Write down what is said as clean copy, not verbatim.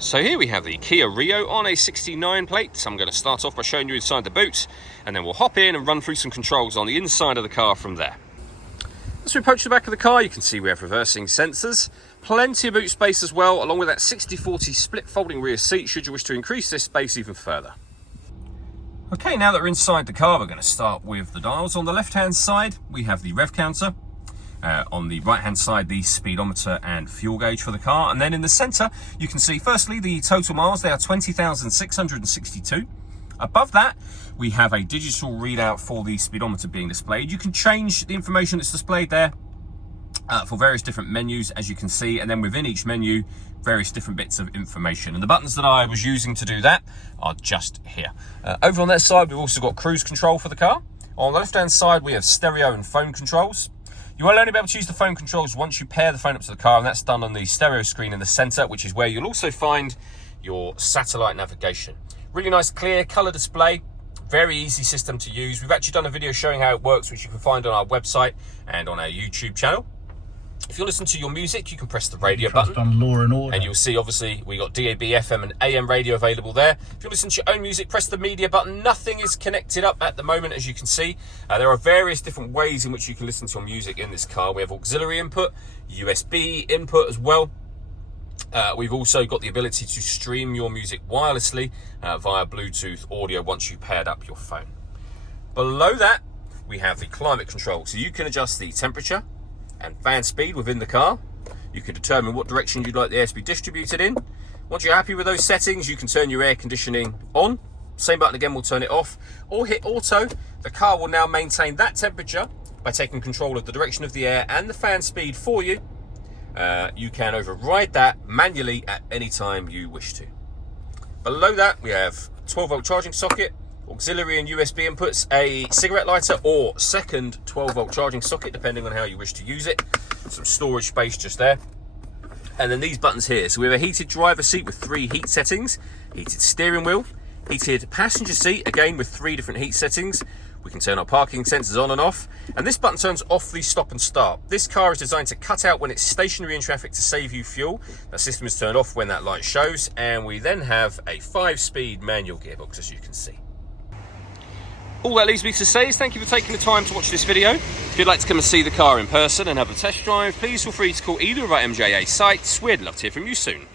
So here we have the Kia Rio on a 69 plate. So I'm going to start off by showing you inside the boot, and then we'll hop in and run through some controls on the inside of the car from there. As we approach the back of the car, you can see we have reversing sensors, plenty of boot space as well, along with that 60/40 split folding rear seat should you wish to increase this space even further. Okay, now that we're inside the car, we're going to start with the dials. On the left hand side we have the rev counter. On the right hand side, the speedometer and fuel gauge for the car, and then in the center you can see firstly the total miles. They are 20,662. Above that we have a digital readout for the speedometer being displayed. You can change the information that's displayed there for various different menus, as you can see, and then within each menu various different bits of information, and the buttons that I was using to do that are just here. Over on that side we've also got cruise control for the car. On the left hand side we have stereo and phone controls. You will only be able to use the phone controls once you pair the phone up to the car, and that's done on the stereo screen in the center, which is where you'll also find your satellite navigation. Really nice clear color display, very easy system to use. We've actually done a video showing how it works, which you can find on our website and on our YouTube channel. If you listen to your music, you can press the radio button on Law and Order, and you'll see obviously we got DAB, FM and AM radio available there. If you listen to your own music, press the media button. Nothing is connected up at the moment, as you can see. There are various different ways in which you can listen to your music in this car. We have auxiliary input, USB input as well. We've also got the ability to stream your music wirelessly via Bluetooth audio once you paired up your phone. Below that we have the climate control, so you can adjust the temperature and fan speed within the car. You can determine what direction you'd like the air to be distributed in. Once you're happy with those settings, you can turn your air conditioning on. Same button again will turn it off, or hit auto. The car will now maintain that temperature by taking control of the direction of the air and the fan speed for you. You can override that manually at any time you wish to. Below that we have 12-volt charging socket, auxiliary and USB inputs, a cigarette lighter or second 12-volt charging socket depending on how you wish to use it. Some storage space just there. And then these buttons here. So we have a heated driver seat with 3 heat settings, heated steering wheel, heated passenger seat, again with 3 different heat settings. We can turn our parking sensors on and off, and this button turns off the stop and start. This car is designed to cut out when it's stationary in traffic to save you fuel. That system is turned off when that light shows, and we then have a 5-speed manual gearbox, as you can see. All that leaves me to say is thank you for taking the time to watch this video. If you'd like to come and see the car in person and have a test drive, please feel free to call either of our MJA sites. We'd love to hear from you soon.